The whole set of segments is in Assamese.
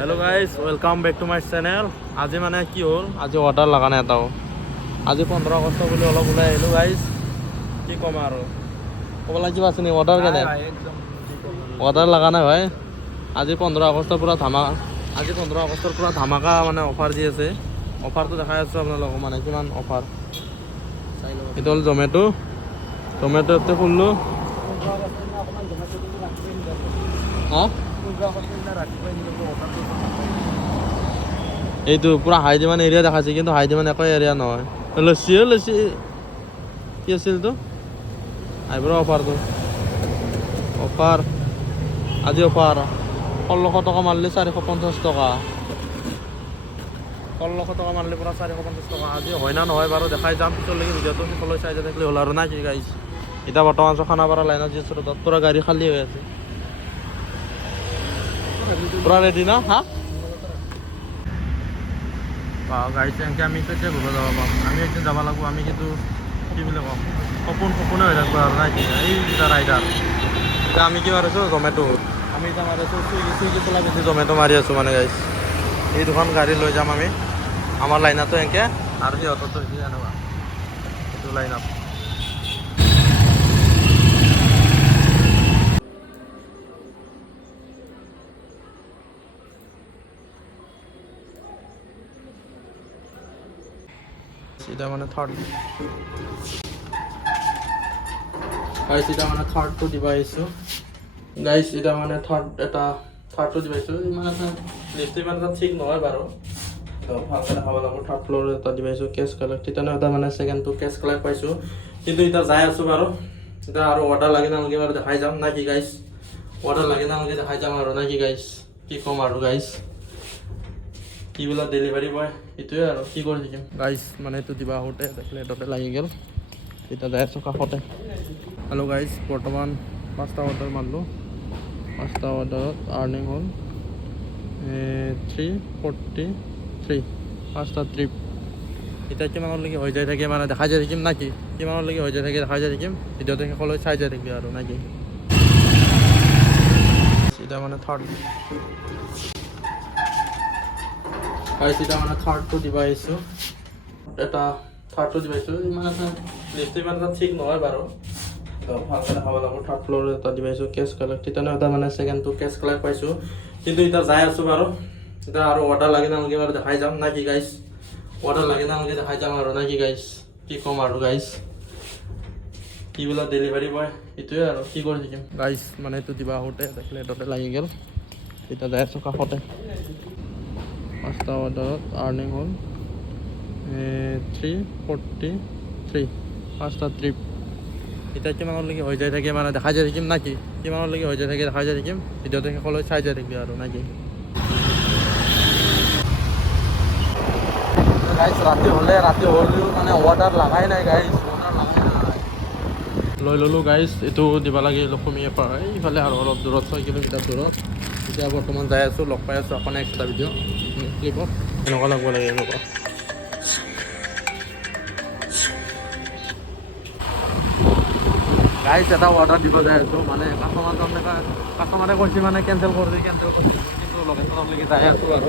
Hello guys welcome back to my channel. आज माने कि हल आज अर्डार लगा ना एटाओ आज 15 আগষ্ট बोली अलग ओলাই आहिलो गाइस कि कम आरो कबला किबा আছে নি अर्डार केने अर्डार लगा ना भाई आज 15 আগষ্টৰ পুৰা ধামাকা आज 15 আগষ্টৰ পুৰা ধামাকা মানে অফাৰ দি আছে অফাৰটো দেখাই আছো আপোনালোকক মানে কিমান অফাৰ এটা হল জমেটো জমেটোতে খুললো হা এইটো পুরা হাই ডিমান্ড এরিয়া দেখাচ্ছে কিন্তু হাই ডিমান্ড একো এরিয়া নহয় লসি কি আছিল তো আইব্রো অফার আজি অফার 1600 টাকা মারলে 450 টাকা 1600 টাকা মারলে পুরা 450 টাকা আজি হয় না নহয় বাৰু দেখাই যাম পিছলৈকে ভিডিওটো সকলো চাই যা দেখলে হল আৰু না কি গাইস এটা বৰ্তমান খানাপাৰা লাইনত যে ছোট পুৰা গাড়ী খালি হৈ আছে পুৰা ৰেডি না হ্যাঁ গাড়ী এনেকৈ আমি কেতিয়া ঘূৰিব যাব পাম আমি একদিন যাব লাগিব আমি কিন্তু কি বুলি ক'ম সপোনে হৈ থাকিব আৰু নাই কি এই দুটা ৰাইডাৰ এতিয়া আমি কি মাৰিছোঁ জমেটো আমি এতিয়া মাৰিছোঁ চুইগি চলাই বেছি জমেটো মাৰি আছোঁ মানে গাইছ এই দুখন গাড়ী লৈ যাম আমি আমাৰ লাইনতো এনেকৈ আৰু সিহঁতৰতো এনেকুৱা এইটো লাইন আপ এটা মানে থার্ড গাইস এটা মানে থার্ড তো দিব আইছো গাইস এটা মানে থার্ড তো দিব আইছো মানে লিস্ট মানে ঠিক নহয় বাৰু তো ভালকৈ দেখাব লাগিব থার্ড ফ্লোর এটা দিব আইছো কেশ কালেক্ট এটা এটা মানে সেকেন্ড তো কেশ কালেক্ট পাইছো কিন্তু এটা যাই আছো বাৰু এটা আৰু অৰ্ডাৰ লাগে না নাকি বাৰু দেখাই যাম নাকি গাইস অৰ্ডাৰ লাগে না নাকি দেখাই যাম আৰু নাকি গাইস কি কম আৰু গাইস কি বলা ডেলিভাৰি বয় এটোৱে আৰু কি কৰি থাকিম গাইস মানে এইটো দিবা আহোঁতে দেখলে এটাতে লাগি গেল এটা যাই আছো কাষতে হেল্ল' গাইস বৰ্তমান 5টা অৰ্ডাৰ মাৰলো 5টা অৰ্ডাৰত আৰ্নিং হ'ল 343 5টা ট্ৰিপ এতিয়া কিমানলৈকে হৈ যাই থাকে মানে দেখাই যাই থাকিম নাকি কিমানলৈকে হৈ যাই থাকে দেখাই যাই থাকিম ভিডিঅ'টো শেষলৈ চাই যাই থাকিবি আৰু নাকি এটা মানে থাৰ্ড গাইস এটা মানে থাৰ্ড তো দিব আইছো এটা থাৰ্ড তো দিব আইছো মানে লিস্ট মানে ঠিক নহয় বাৰু তো ভালকৈ দেখাব লাগিব থার্ড ফ্লোর এটা দিব আইছো কেশ কালেক্ট এটা মানে সেকেন্ড তো কেশ কালেক্ট পাইছো কিন্তু এটা যাই আছো বাৰু এটা আৰু অৰ্ডাৰ লাগে না নাকি বাৰু দেখাই যাম নাকি গাইস অৰ্ডাৰ লাগে না নাকি দেখাই যাম আৰু নাকি গাইস কি কম আৰু গাইস কি বলা ডেলিভাৰি বয় এটোৱে আৰু কি কৰি থাকিম গাইস মানে এইটো দিবা আহোঁতে দেখলে এটাতে লাগি গেল এটা যাই আছো কাষতে 5টা অৰ্ডাৰত আৰ্নিং হ'ল 343 5টা ট্ৰিপ এতিয়া কিমানলৈকে হৈ যাই থাকে মানে দেখাই যাই থাকিম নাকি কিমানলৈকে হৈ যাই থাকে দেখাই যাই থাকিম ভিডিঅ'টো শেষলৈ চাই যাই থাকিবি আৰু নাকি গাইছ ৰাতি হ'লেও মানে অৰ্ডাৰ লাগাই নাই গাইছ অৰ্ডাৰ লাগাই নাই লৈ ল'লোঁ গাইছ এইটো দিব লাগে লখিমীৰ পৰা এইফালে আৰু অলপ দূৰত 6 কিলোমিটাৰ দূৰত এতিয়া বৰ্তমান যাই আছোঁ লগ পাই আছোঁ আকৌ নেক্সট এটা ভিডিঅ' ক্লিপত এনেকুৱা লাগব লাগে এনেকুৱা গাইছ এটা অৰ্ডাৰ দিব যাই আছোঁ মানে কাষ্টমাৰে কৈছে মানে কেঞ্চেল কৰিছে কিন্তু লোকেশ্যনলৈকে যাই আছোঁ আৰু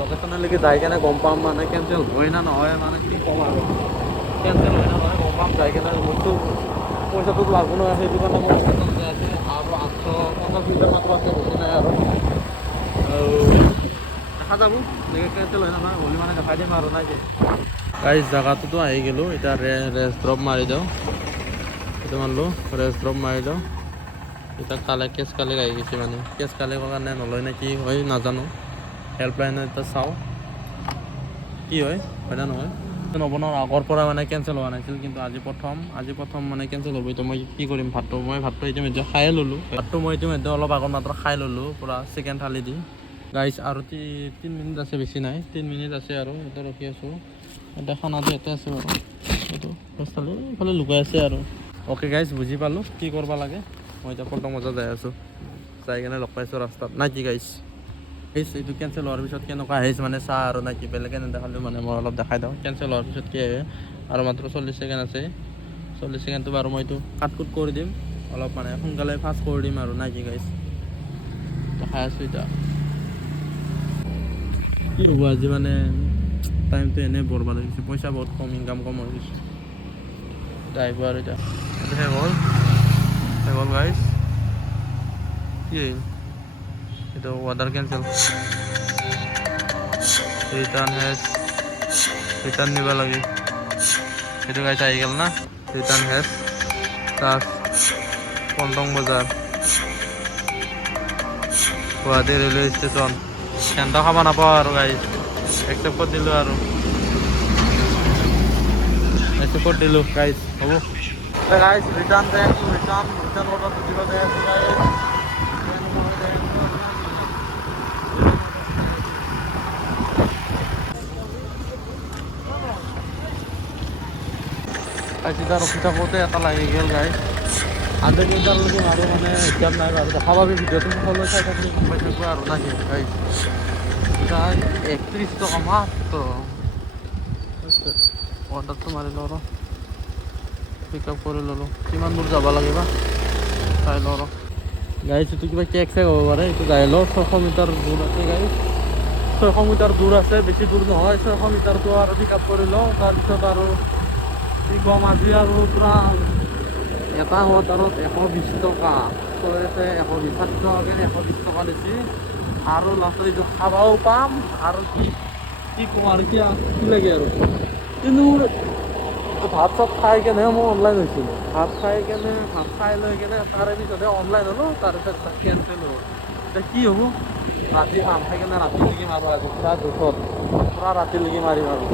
লোকেশ্যনলৈকে যাই কেনে গম পাম মানে কেঞ্চেল হয় না নহয় মানে কি ক'ম আৰু কেঞ্চেল হয় না নহয় গম পাম যাই কেনে মোৰতো পইচাটো লাগব নহয় সেইটো কাৰণে মোৰ লোকেশ্যন যাই আছে আৰু 850 মিটাৰ মাত্ৰ আছে বেছি নাই আৰু দেখা যাব কেঞ্চেল হয় নহয় হ'লে মানে দেখাই দিম আৰু নাকি গাইছ জাগাটোতো আহি গ'লোঁ এতিয়া ৰেষ্ট ড্ৰপ মাৰি দিওঁ এইটো মাৰিলোঁ ৰেষ্ট ড্ৰপ মাৰি দিওঁ এতিয়া কেছ কালেক্ট আহি গৈছে মানে কেছ কালেক্টৰ কাৰণে নলয় নে কি হয় নাজানো হেল্পলাইনত এতিয়া চাওঁ কি হয় না নহয় নবনাৰ আগৰ পৰা মানে কেঞ্চেল হোৱা নাছিল কিন্তু আজি প্ৰথম মানে কেঞ্চেল হ'ব এতিয়া মই কি কৰিম ভাতটো ইতিমধ্যে খায়ে ল'লোঁ ভাতটো মই ইতিমধ্যে অলপ আগত মাত্ৰ খাই ল'লোঁ পূৰা চিকেন থালি দি গাইছ আৰু 3 মিনিট আছে বেছি নাই 3 মিনিট আছে আৰু এতিয়া ৰখি আছোঁ এতিয়া খানাটো ইয়াতে আছে বাৰু এইটো থালি এইফালে লুকাই আছে আৰু অ'কে গাইছ বুজি পালোঁ কি কৰিব লাগে মই এতিয়া পটং মজা যাই আছোঁ যাই কেনে লগ পাইছোঁ ৰাস্তাত না কি গাইছ এইটো কেঞ্চেল হোৱাৰ পিছত কেনেকুৱা আহিছে মানে চাহ আৰু না কি বেলেগে নেদেখালেও মানে মই অলপ দেখাই দিওঁ কেঞ্চেল হোৱাৰ পিছত কি আহে আৰু মাত্ৰ 40 ছেকেণ্ড আছে 40 ছেকেণ্ডটো বাৰু মই এইটো কাট কৰি দিম অলপ মানে সোনকালে ফাষ্ট কৰি দিম আৰু না কি গাইছ দেখাই আছোঁ এতিয়া কি হ'ব আজি মানে টাইমটো এনেই বৰবাদ হৈ গৈছে, পইচা বহুত কম, ইনকাম কম হৈ গৈছে। এতিয়া আহিব আৰু এতিয়া শেষ হ'ল গাইজ। কি এইটো অৰ্ডাৰ কেঞ্চেল, ৰিটাৰ্ণ নিব লাগে। সেইটো গাইজ আহি গ'ল না, ৰিটাৰ্ণ হেজ টাচ পল্টন বজাৰ গুৱাহাটী ৰেলৱে ষ্টেচন। সেন্দ খাব নাপাওঁ আৰু গাইজ, একচেপ্ট কৰি দিলোঁ আৰু একচেপ্ট কৰি দিলোঁ গাইজ। হ'ব গাইজ, ৰিটাৰ্ণ অৰ্ডাৰটো দিব যায় আছোঁ গাইজ। চিধা ৰখি থাকোঁতে এটা লাগি গ'ল গাইজ। আজি কেইটালৈকে মাৰোঁ মানে হিচাপ নাই বাৰু, দেখা পাবি ভিডিঅ'টো সকলোৱে চাই থাকিলে গম পাই থাকিব আৰু না কি গাইজ। এতিয়া 31 টকা মাত্ৰ। অৰ্ডাৰটো মাৰি লওঁ ৰ, পিক আপ কৰি ল'লোঁ। কিমান দূৰ যাব লাগিব চাই লওঁ ৰ গাইজ। এইটো কিবা কেক চেক হ'ব পাৰে, এইটো যাই লওঁ। 600 মিটাৰ দূৰ আছে গাইজ, 600 মিটাৰ দূৰ আছে, বেছি দূৰ নহয়। 600 মিটাৰটো আৰু পিক আপ কৰি লওঁ। তাৰপিছত আৰু কি ক'ম, আজি আৰু পূৰা এটা অৰ্ডাৰত 120 টকা, 120 টকাকৈ 120 টকা দিছে। আৰু লাষ্টত এইটো খাবও পাম আৰু কি ক'ম আৰু কি লাগে আৰু। কিন্তু মোৰ ভাত চাত খাই কেনে মই অনলাইন হৈছিলোঁ, ভাত খাই লৈ কেনে তাৰে পিছতহে অনলাইন হ'লোঁ। তাৰপিছত কেনচেল হ'ল। এতিয়া কি হ'ব, ৰাতি খাম, খাই কেনে ৰাতিলৈকে মাৰোঁ আজি পূৰা জোখত, পূৰা ৰাতিলৈকে মাৰিম আৰু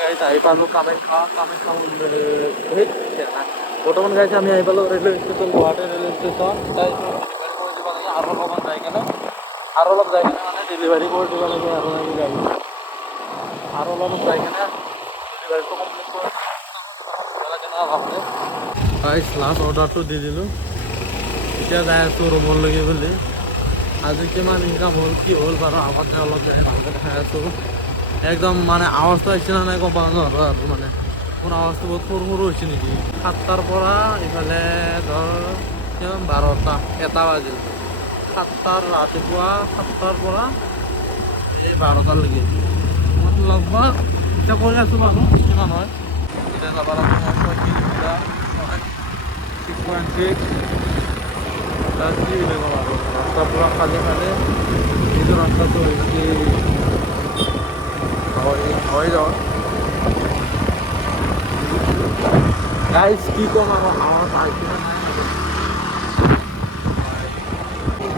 গাইজ। আহি পালোঁ কামাখ্যা বৰ্তমান গাইজ আমি আহি পালোঁ railway station, Guwahati railway station. আৰু অলপমান যাই কেনে মানে ডেলিভাৰী কৰি দিব লাগে আৰু অলপমান যাই কেনে ডেলিভাৰীটো কমপ্লিট কৰি গাইজ। লাষ্ট অৰ্ডাৰটো দি দিলোঁ, এতিয়া যাই আছোঁ ৰুমলৈকে বুলি। আজি কিমান ইনকাম হ'ল কি হ'ল বাৰু আগত যাই অলপ যাই ভালকৈ দেখাই আছোঁ। একদম মানে আৱাজটো আহিছে নে নাই ক'ব নোৱাৰোঁ আৰু মানে মোৰ আৱাজটো বহুত সৰু হৈছে নেকি। 7টাৰ পৰা ইফালে ধৰ 12টা 1টা বাজিল। 7টাৰ ৰাতিপুৱা 7টাৰ পৰা এই 12টালৈকে লগভগ এতিয়া কৰি আছোঁ বাৰু। কিমান হয় এতিয়া যাব লাগিব 6 কিলোমিটাৰ, 6.6 কি বুলি ক'ম আৰু। ৰাস্তা পূৰা খালী এইটো ৰাস্তাটো হৈছে হৈ যাওঁ গাইজ। কি ক'ম আৰু আৱাজ আহিছে নে নাই।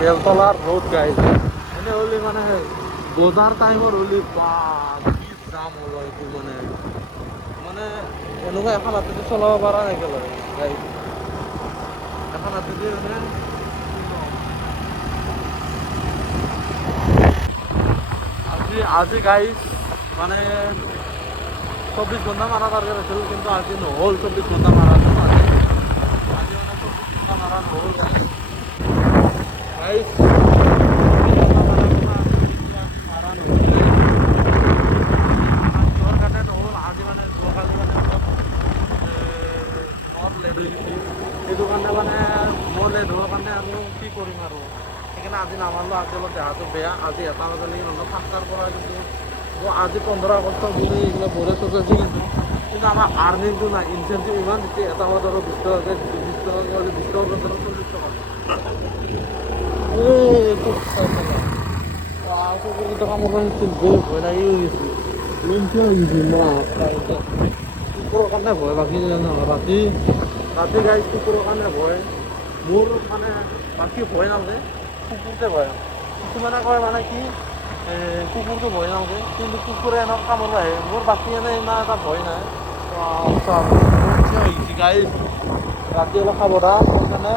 বেলতলাৰ ৰোড গাইজ, এনে হ'লে মানে বজাৰ টাইমত হ'লে বা কি যাম হ'ল এইটো মানে এনেকুৱা এখন হাতেদি চলাব পৰা নাগিল হয় গাইজ। এখন হাতেদি মানে আজি গাইজ মানে 24 ঘণ্টা মাৰা টাৰ্গেট আছিল, কিন্তু আজি নহ'ল 24 ঘণ্টা মাৰাটো। আজি মানে 24 ঘণ্টা মাৰা নহ'ল গাইজ। কাৰণে নহ'ল আজি মানে যোৱাকালি মানে অলপ লেট হৈ গৈছে, সেইটো কাৰণে মানে মোৰ লেট হোৱাৰ কাৰণে আৰু কি কৰিম আৰু সেইকাৰণে আজি নামাৰিলোঁ। আজি অলপ দেহাটো বেয়া, আজি 1টা বজালৈকে ন'লোঁ 7টাৰ পৰা। কিন্তু আজি 15 আগষ্ট বুলি এইবিলাক বৰে চজাইছে, কিন্তু আমাৰ আৰ্নিংটো নাই, ইনচেণ্টিভ ইমান দিছে। এটা অৰ্ডাৰত 20 টকাকৈ দিছে, 20 টকাকৈ হ'লে 20 টকাৰ বজাৰত 40 টকা। কুকুৰকেইটা কামোৰ ভয় লাগি গৈছে, কুকুৰৰ কাৰণে ভয় বাকী ৰাতি গাইজ, কুকুৰৰ কাৰণে ভয়। মোৰ মানে বাকী ভয় নালাগে, কুকুৰতে ভয়। কিছুমানে কয় মানে কি কুকুৰটো ভয় নালাগে, কিন্তু কুকুৰে এনেকুৱা কামোৰ আহে। মোৰ বাকী ইমান এটা ভয় নাই। গাইজ ৰাতি অলপ সাৱধান সেইকাৰণে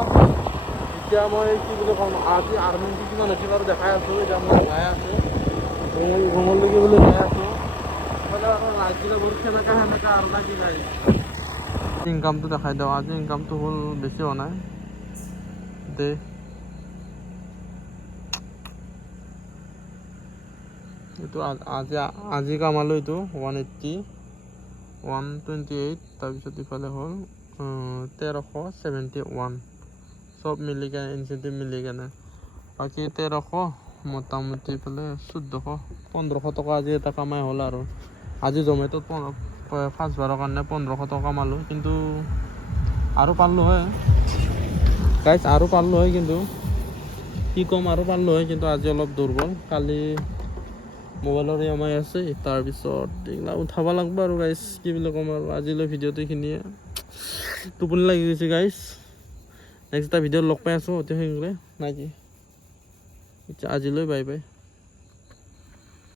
এতিয়া মই কি বুলি ক'ম, আজি আৰ্নিংটো কিমান হৈছে বাৰু দেখাই আছোঁ। এতিয়া মই যাই আছোঁ ৰুমলৈকে বুলি যাই আছোঁ। আৰু ৰাইজবিলাক সেমেকা আৰু না কি গাইজ। ইনকামটো দেখাই দিওঁ। আজি ইনকামটো হ'ল বেছি হোৱা নাই দে। এইটো আজি কামালোঁ এইটো 180, 128, তাৰপিছত ইফালে হ'ল 1371, চব মিলি কেনে ইনচেণ্টিভ মিলি কেনে বাকী 1300 মোটামুটি এইফালে 1400-1500 টকা আজি এটা কামাই হ'ল আৰু আজি জমেট'ত ফাৰ্ষ্ট বাৰৰ কাৰণে 1500 টকা কামালোঁ কিন্তু আৰু পাৰলোঁ হয় গাইজ আৰু পাৰলোঁ হয় কিন্তু কি ক'ম আৰু পাৰলোঁ হয় কিন্তু আজি অলপ দুৰ্বল কালি মোবাইলৰ EMI আছে তাৰপিছত এইগিলা উঠাব লাগিব আৰু গাইজ কি বুলি ক'ম আৰু আজিলৈ ভিডিঅ'টো এইখিনিয়ে টোপনি লাগি গৈছে গাইজ নেক্সট এটা ভিডিঅ'ত লগ পাই আছোঁ অতি সোনকালে নাকি আজিলৈ বাই বাই